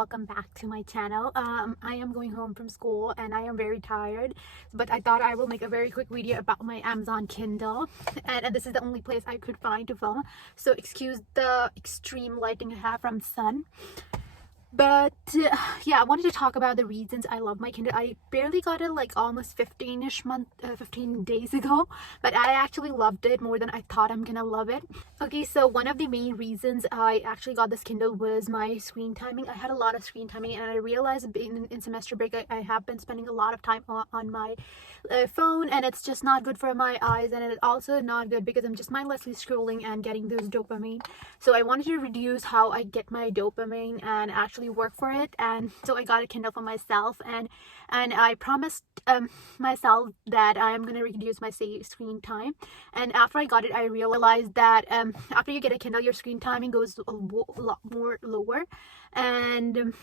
welcome back to my channel. I am going home from school and I am very tired, but I thought I will make a very quick video about my Amazon Kindle, and this is the only place I could find to film, so excuse the extreme lighting I have from sun. But yeah, I wanted to talk about the reasons I love my Kindle. I barely got it like almost 15 days ago, but I actually loved it more than I thought I'm gonna love it. Okay, so one of the main reasons I actually got this Kindle was my screen timing. I had a lot of screen timing, and I realized in semester break I have been spending a lot of time on my phone, and it's just not good for my eyes, and it's also not good because I'm just mindlessly scrolling and getting those dopamine. So I wanted to reduce how I get my dopamine and actually work for it, and so I got a Kindle for myself, and I promised myself that I am going to reduce my screen time. And after I got it, I realized that after you get a Kindle, your screen timing goes a lot more lower. And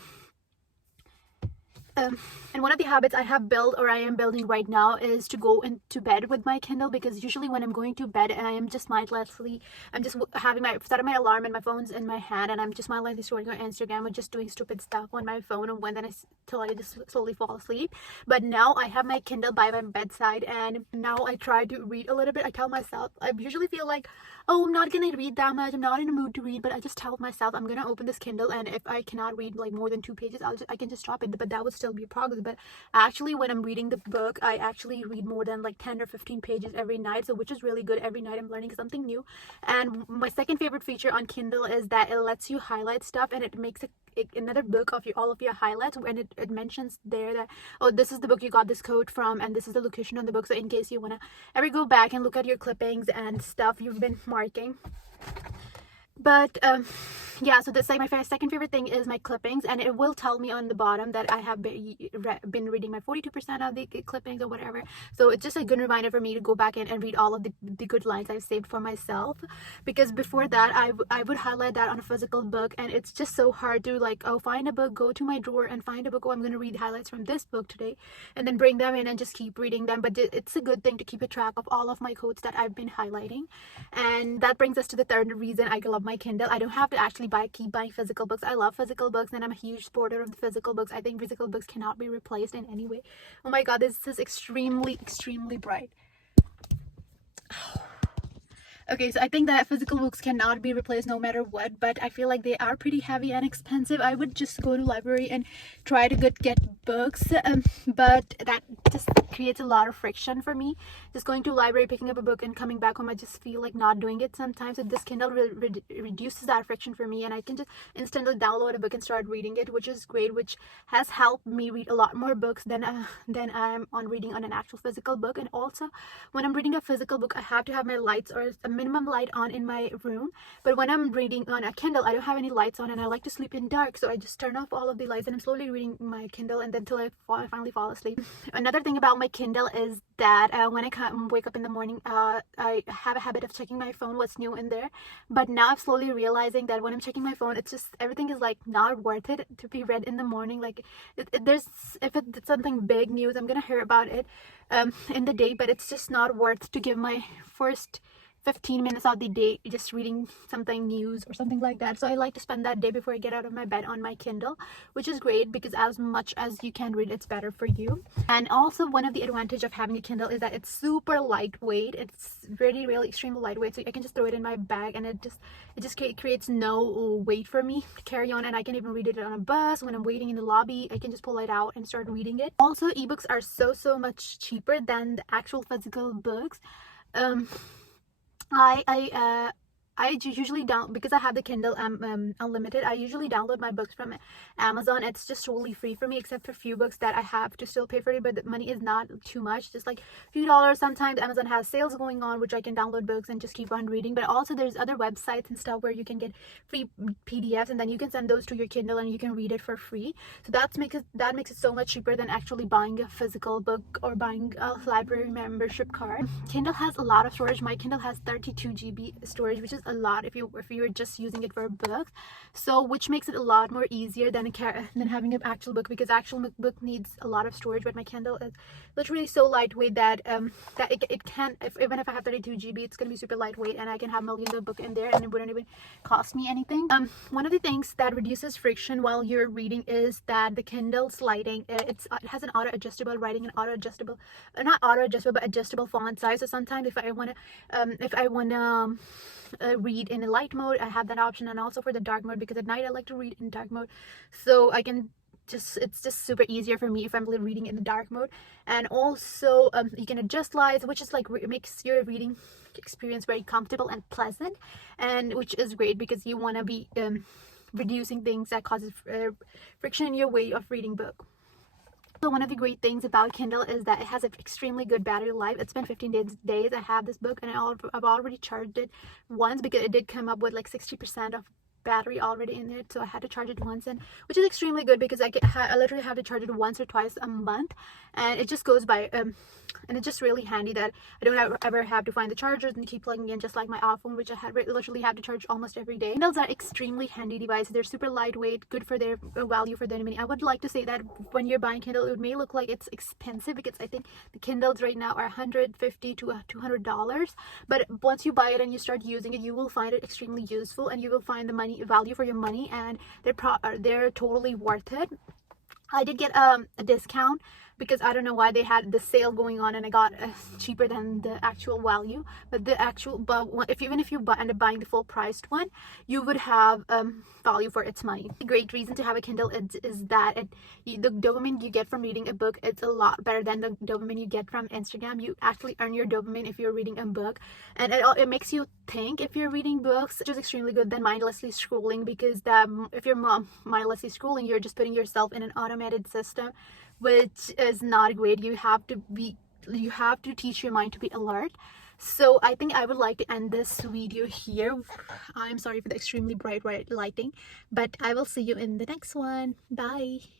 one of the habits I have built, or I am building right now, is to go into bed with my Kindle, because usually when I'm going to bed and I am just mindlessly, I'm just having set up my alarm and my phone's in my hand, and I'm just mindlessly scrolling on Instagram or just doing stupid stuff on my phone, and till I just slowly fall asleep. But now I have my Kindle by my bedside, and now I try to read a little bit. I tell myself, I usually feel like, oh, I'm not gonna read that much, I'm not in a mood to read, but I just tell myself I'm gonna open this Kindle, and if I cannot read like more than 2 pages, I can just drop it, but that would still be progress. But actually, when I'm reading the book, I actually read more than like 10 or 15 pages every night, so which is really good. Every night I'm learning something new. And my second favorite feature on Kindle is that it lets you highlight stuff, and it makes another book of all of your highlights, and it mentions there that, oh, this is the book you got this code from, and this is the location on the book, so in case you want to ever go back and look at your clippings and stuff you've been marking. But yeah, so that's like my second favorite thing is my clippings, and it will tell me on the bottom that I have been reading my 42% of the clippings or whatever. So it's just a good reminder for me to go back in and read all of the good lines I've saved for myself, because before that I would highlight that on a physical book, and it's just so hard to like, oh, find a book, go to my drawer and find a book, oh, I'm going to read highlights from this book today, and then bring them in and just keep reading them. But it's a good thing to keep a track of all of my quotes that I've been highlighting. And that brings us to the third reason I love my Kindle. I don't have to actually keep buying physical books. I love physical books, and I'm a huge supporter of the physical books. I think physical books cannot be replaced in any way. Oh my god, this is extremely bright. Okay, so I think that physical books cannot be replaced no matter what, but I feel like they are pretty heavy and expensive. I would just go to library and try to get books, but that just creates a lot of friction for me. Just going to library, picking up a book, and coming back home, I just feel like not doing it sometimes. So this Kindle reduces that friction for me, and I can just instantly download a book and start reading it, which is great, which has helped me read a lot more books than I'm on reading on an actual physical book. And also, when I'm reading a physical book, I have to have my lights or a minimum light on in my room. But when I'm reading on a Kindle, I don't have any lights on, and I like to sleep in dark, so I just turn off all of the lights, and I'm slowly reading my Kindle, and then till I finally fall asleep. Another thing about my Kindle is that when I wake up in the morning, I have a habit of checking my phone, what's new in there. But now I'm slowly realizing that when I'm checking my phone, it's just everything is like not worth it to be read in the morning. Like if it's something big news, I'm gonna hear about it in the day, but it's just not worth to give my first 15 minutes of the day just reading something news or something like that. So I like to spend that day before I get out of my bed on my Kindle, which is great, because as much as you can read, it's better for you. And also, one of the advantage of having a Kindle is that it's super lightweight. It's really extremely lightweight, so I can just throw it in my bag, and it just creates no weight for me to carry on. And I can even read it on a bus when I'm waiting in the lobby. I can just pull it out and start reading it. Also, ebooks are so much cheaper than the actual physical books. I usually because I have the Kindle Unlimited, I usually download my books from Amazon. It's just totally free for me, except for a few books that I have to still pay for it, but the money is not too much, just like a few dollars. Sometimes Amazon has sales going on, which I can download books and just keep on reading. But also there's other websites and stuff where you can get free PDFs, and then you can send those to your Kindle and you can read it for free. So that makes it so much cheaper than actually buying a physical book or buying a library membership card. Kindle has a lot of storage. My Kindle has 32 GB storage, which is a lot if you're just using it for a book. So which makes it a lot more easier than having an actual book, because actual book needs a lot of storage, but my Kindle is literally so lightweight that it can, even if I have 32 GB, it's gonna be super lightweight, and I can have millions of books in there and it wouldn't even cost me anything. One of the things that reduces friction while you're reading is that the Kindle's lighting, it has an auto adjustable writing and auto adjustable, not auto adjustable, but adjustable font size. So sometimes if I want to read in a light mode, I have that option, and also for the dark mode, because at night I like to read in dark mode, so I can it's just super easier for me if I'm reading in the dark mode. And also you can adjust lights, which is like makes your reading experience very comfortable and pleasant, and which is great because you want to be reducing things that causes friction in your way of reading book. So one of the great things about Kindle is that it has an extremely good battery life. It's been 15 days I have this book, and I've already charged it once because it did come up with like 60% of battery already in it, so I had to charge it once, and which is extremely good because I literally have to charge it once or twice a month, and it just goes by and it's just really handy that I don't ever have to find the chargers and keep plugging in, just like my iPhone, which I literally have to charge almost every day. Kindles are extremely handy devices. They're super lightweight, good for their value for their money. I would like to say that when you're buying Kindle, it may look like it's expensive because I think the Kindles right now are $150 to $200, but once you buy it and you start using it, you will find it extremely useful, and you will find the value for your money, and they're totally worth it. I did get a discount because I don't know why they had the sale going on, and I got cheaper than the actual value. But even if you end up buying the full priced one, you would have value for its money. A great reason to have a Kindle is that the dopamine you get from reading a book, it's a lot better than the dopamine you get from Instagram. You actually earn your dopamine if you're reading a book, and it makes you think if you're reading books, which is extremely good than mindlessly scrolling, because if you're mindlessly scrolling, you're just putting yourself in an automated system, which is not great. You have to teach your mind to be alert. So I think I would like to end this video here. I'm sorry for the extremely bright lighting, but I will see you in the next one. Bye.